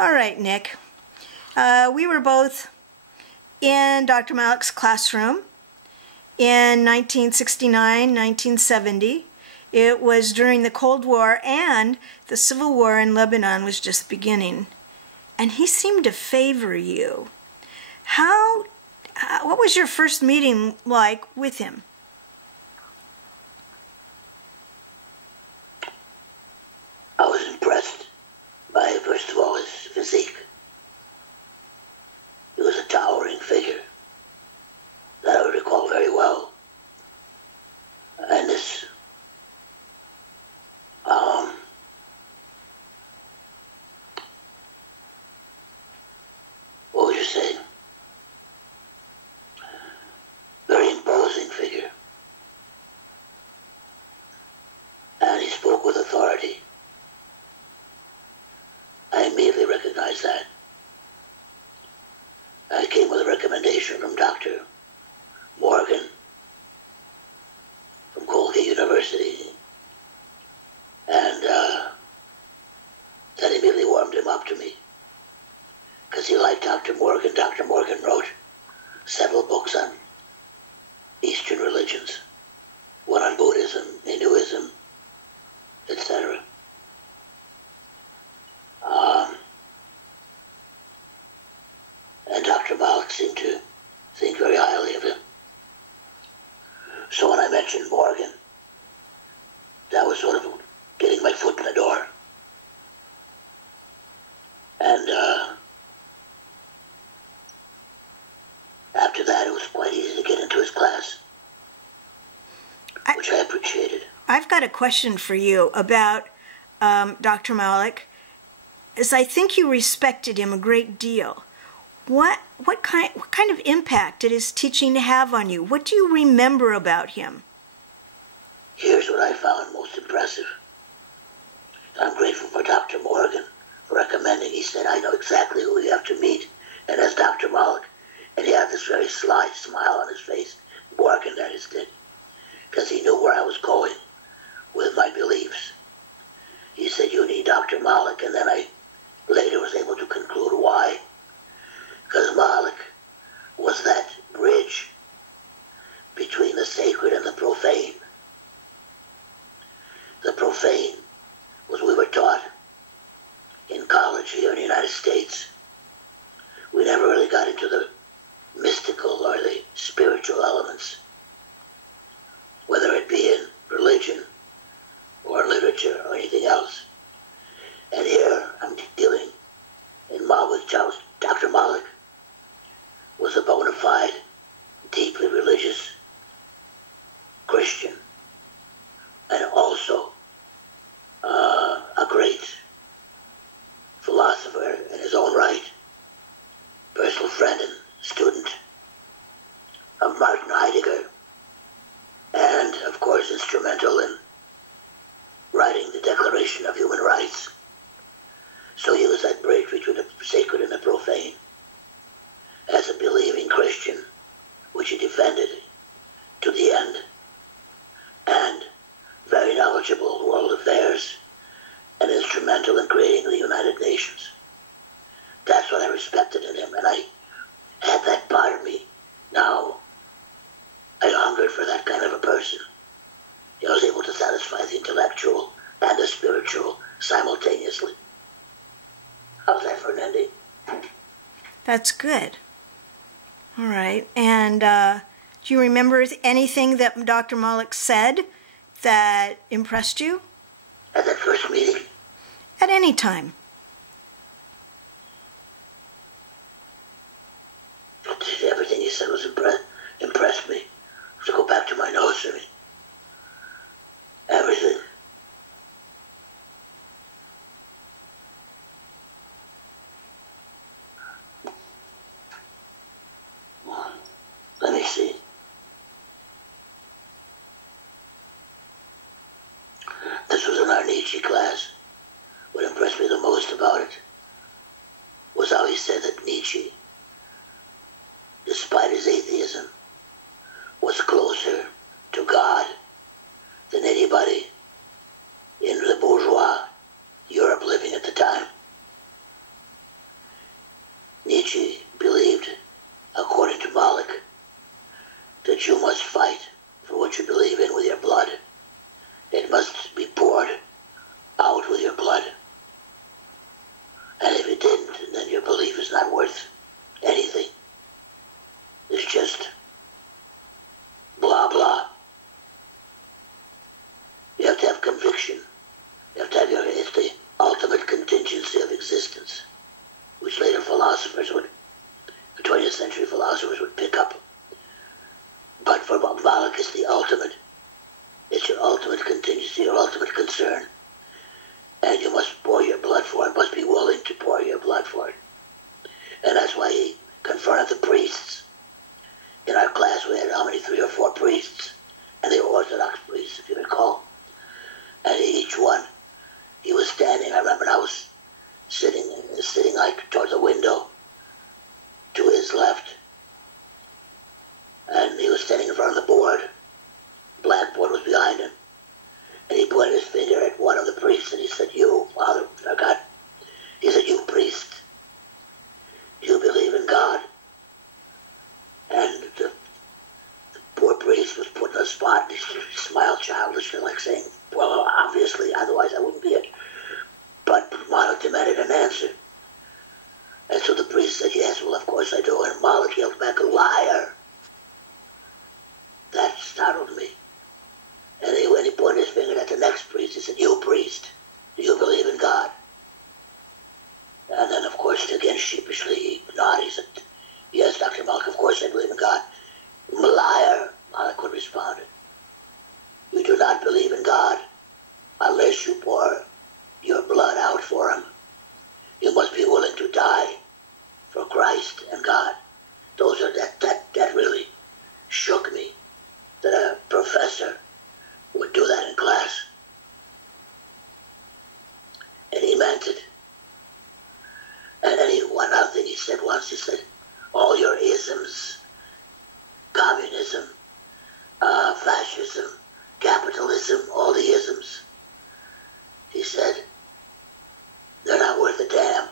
All right, Nick. We were both in Dr. Malik's classroom in 1969, 1970. It was during the Cold War, and the Civil War in Lebanon was just beginning. And he seemed to favor you. What was your first meeting like with him? I was impressed by, first of all, his physique. He was a towering figure that I would recall very well. And this, what would you say? Very imposing figure. And he spoke with authority. I immediately recognized that. I came with a recommendation from Dr. Morgan from Colgate University, and that immediately warmed him up to me, because he liked Dr. Morgan. Dr. Morgan wrote several books on Eastern religions, one on Buddhism, Hinduism, etc. And Dr. Malik seemed to think very highly of him. So when I mentioned Morgan, that was sort of getting my foot in the door. And after that, it was quite easy to get into his class, which I appreciated. I've got a question for you about Dr. Malik, as I think you respected him a great deal. What kind of impact did his teaching have on you? What do you remember about him? Here's what I found most impressive. I'm grateful for Dr. Morgan for recommending. He said, I know exactly who you have to meet, and that's Dr. Malik. And he had this very sly smile on his face, Morgan, that is, did, because he knew where I was going with my beliefs. He said, you need Dr. Malik, and then I later was able to conclude why. Because Malik was that bridge between the sacred and the profane. The profane was, we were taught in college here in the United States. We never really got into the mystical or the spiritual elements, whether it be in religion or literature or anything else. And here I'm dealing with Dr. Malik was a bona fide, deeply religious Christian, and also a great philosopher in his own right, personal friend and student of Martin Heidegger, and of course instrumental in writing the Declaration of Human Rights. So he was that bridge between the sacred and the profane. As a believing Christian, which he defended to the end, and very knowledgeable of world affairs, and instrumental in creating the United Nations. That's what I respected in him, and I had that part of me. Now, I hungered for that kind of a person. I was able to satisfy the intellectual and the spiritual simultaneously. How's that for an ending? That's good. All right. And do you remember anything that Dr. Malik said that impressed you? At that first meeting? At any time. Everything he said was impressed me. I have to go back to my notes. I mean, everything. Let me see. This was in our Nietzsche class. What impressed me the most not worth anything. It's just blah, blah. You have to have conviction. You have to have it's the ultimate contingency of existence, which later philosophers would, the 20th century philosophers would pick up. But for Malik, it's the ultimate. It's your ultimate contingency, your ultimate concern. And you must pour your blood for it, must be willing to pour your blood for it. And that's why he confronted the priests. In our class we had 3 or 4 priests, and they were Orthodox priests, if you recall. And each one, he was standing, I remember I was sitting like towards the window to his left. And he was standing in front of the board. Blackboard was behind him. And he pointed his finger at one of the priests and he said, "You, Father, God." He said, "You priest, do you believe in God?" And the poor priest was put on the spot and he smiled childishly like saying, "Well, obviously, otherwise I wouldn't be it." But Malik demanded an answer. And so the priest said, "Yes, well, of course I do." And Malik yelled back, "A liar." That startled me. And when he pointed his finger at the next priest, he said, "You priest, do you believe in God?" And then, of course, again, sheepishly, he nodded. He said, "Yes, Dr. Malik, of course I believe in God." "Liar," Malik would respond. "You do not believe in God unless you pour your blood out for him. You must be willing to die for Christ and God." Those are that really shook me, that a professor would do that in class. And he meant it. And then one other thing he said once, he said, "All your isms, communism, fascism, capitalism, all the isms," he said, "they're not worth a damn."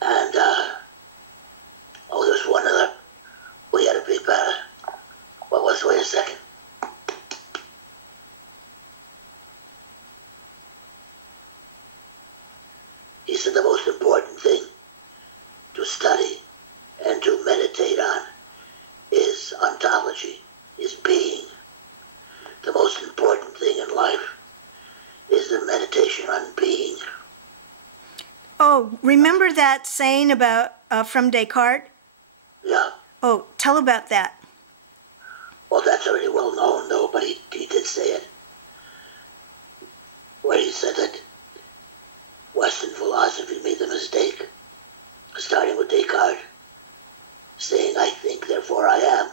And, there's one other, we had a big battle. Wait a second. He said the most important thing to study and to meditate on is ontology, is being. The most important thing in life is the meditation on being. Oh, remember that saying about from Descartes? Yeah. Oh, tell about that. Well, that's already well known, though, but he did say it. Where he said that Western philosophy made the mistake, starting with Descartes, saying, "I think, therefore I am."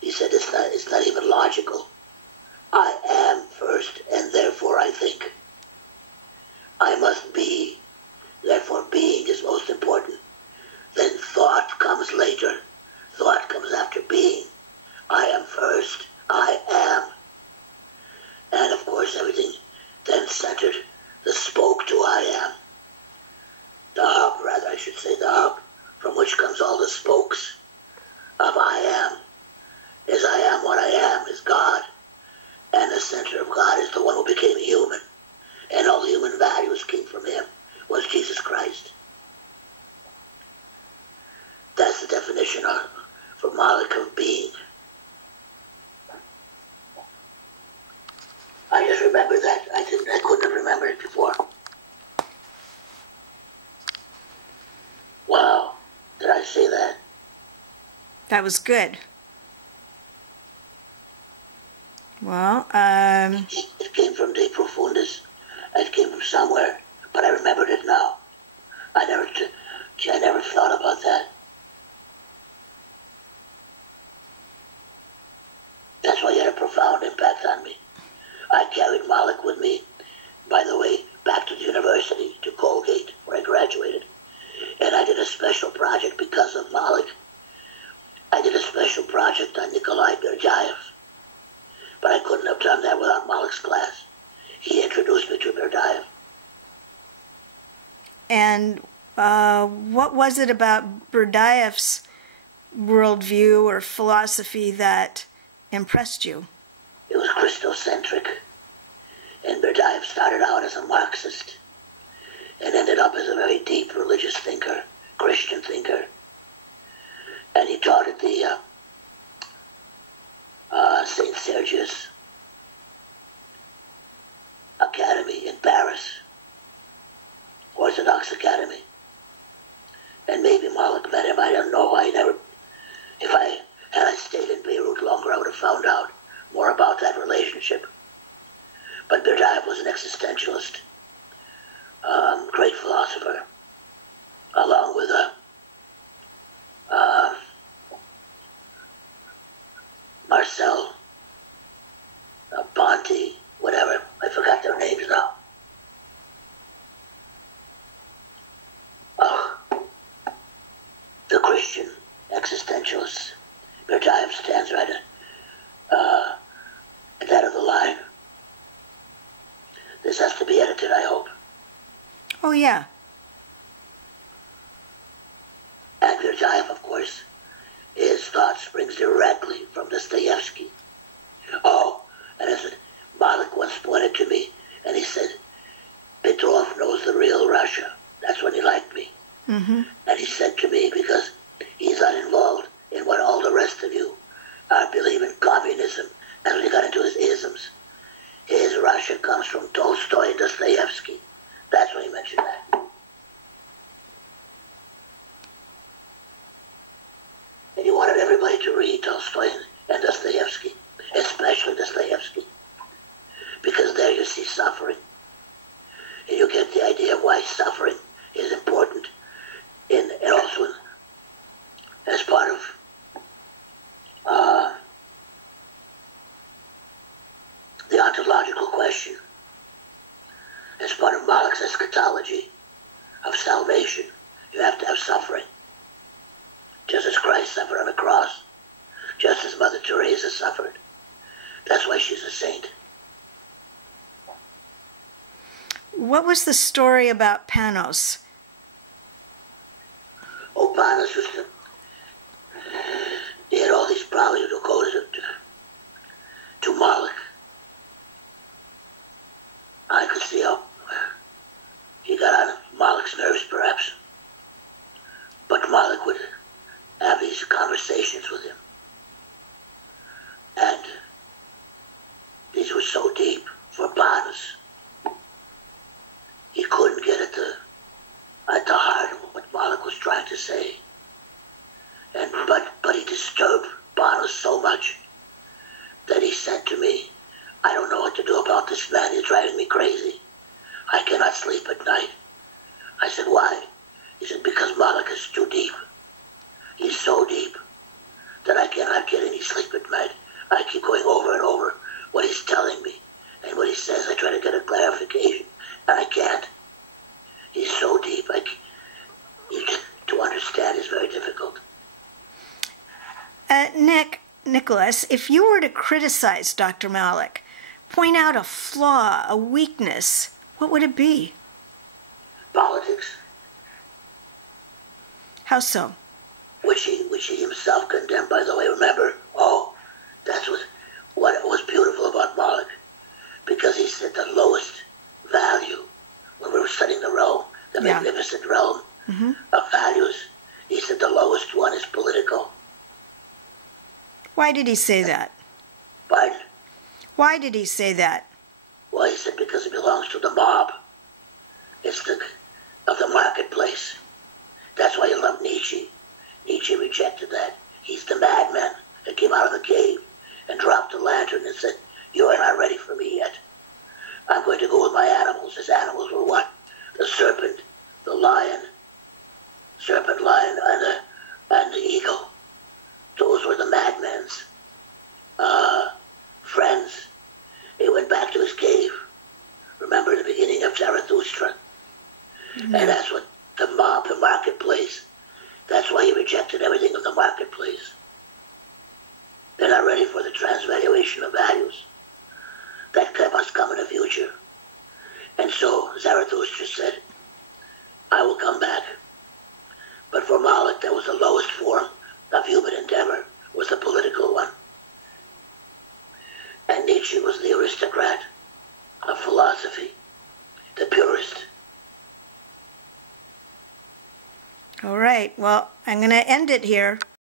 He said it's not even logical. I am first, and therefore I think. I must be, therefore being is most important. Then thought comes later. Thought comes after being. I am first, I am. And of course everything then centered the spoke to I am. The hub, rather I should say, the hub from which comes all the spokes of I am. Is I am what I am is God. And the center of God is the one who became human. And all the human values came from him, was Jesus Christ. That's the definition for Malik of being. I just remember that. I couldn't have remembered it before. Wow. Did I say that? That was good. Well, It came from De Profundis. It came from somewhere, but I remembered it now. I never thought about that. That's why he had a profound impact on me. I carried Malik with me, by the way, back to the university, to Colgate, where I graduated. And I did a special project because of Malik. I did a special project on Berdyaev. But I couldn't have done that without Malik's class. He introduced me to Berdyaev. and what was it about Berdyaev's worldview or philosophy that impressed you? It was Christocentric. And Berdyaev started out as a Marxist. and ended up as a very deep religious thinker, Christian thinker. And he taught at the St. Sergius Academy in Paris, Orthodox Academy. And maybe Malik met him, I don't know. Had I stayed in Beirut longer, I would have found out more about that relationship. But Berdyaev was an existentialist, great philosopher, along with Marcel, Ponty, whatever. I forgot their names now. The Christian existentialists. Berdyaev stands right at that of the line. This has to be edited, I hope. Oh, yeah. And Berdyaev, of course, his thought springs directly from Dostoevsky. Oh, and as Malik once pointed to me, and he said, Petrov knows the real Russia. That's when he liked me. Mm-hmm. And he said to me, because he's not involved in what all the rest of you believe in communism, and when he got into his isms, his Russia comes from Tolstoy and Dostoevsky. That's when he mentioned that. And he wanted everybody to read Tolstoy and Dostoevsky, especially Dostoevsky, because there you see suffering. And you get the idea of why suffering is important, and also as part of the ontological question, as part of Malik's eschatology of salvation. You have to have suffering. Just as Christ suffered on the cross, just as Mother Teresa suffered. That's why she's a saint. What was the story about Panos? Oh, Panos was he had all these problems to go to Malik. I could see how he got on Malik's nerves, perhaps. But Malik would have these conversations with him. And these were so deep for Panos. He couldn't get at the heart of what Malik was trying to say. But he disturbed Panos so much that he said to me, I don't know what to do about this man. He's driving me crazy. I cannot sleep at night. I said, why? He said, because Malik is too deep. He's so deep that I cannot get any sleep at night. I keep going over and over what he's telling me. And what he says, I try to get a clarification, and I can't. He's so deep. To understand is very difficult. Nicholas, if you were to criticize Dr. Malik, point out a flaw, a weakness, what would it be? Politics. How so? Which he himself condemned, by the way, remember? Oh, that's what was beautiful about Malik. Because he said the lowest value, when we were studying the realm, the magnificent realm of values, he said the lowest one is political. Why did he say that? Pardon? Why did he say that? Well, he said because it belongs to the mob. It's of the marketplace. That's why he loved Nietzsche. Nietzsche rejected that. He's the madman that came out of the cave and dropped the lantern and said, you are not ready for me yet. I'm going to go with my animals. His animals were what? The serpent, the lion, and the eagle. Those were the madmen's friends. He went back to his cave. Remember the beginning of Zarathustra? Mm-hmm. And that's what the mob, the marketplace, that's why he rejected everything of the marketplace. They're not ready for the transvaluation of values. That must come in the future. And so Zarathustra said, I will come back. But for Malik, that was the lowest form of human endeavor, was the political one. And Nietzsche was the aristocrat of philosophy, the purist. All right, well, I'm going to end it here.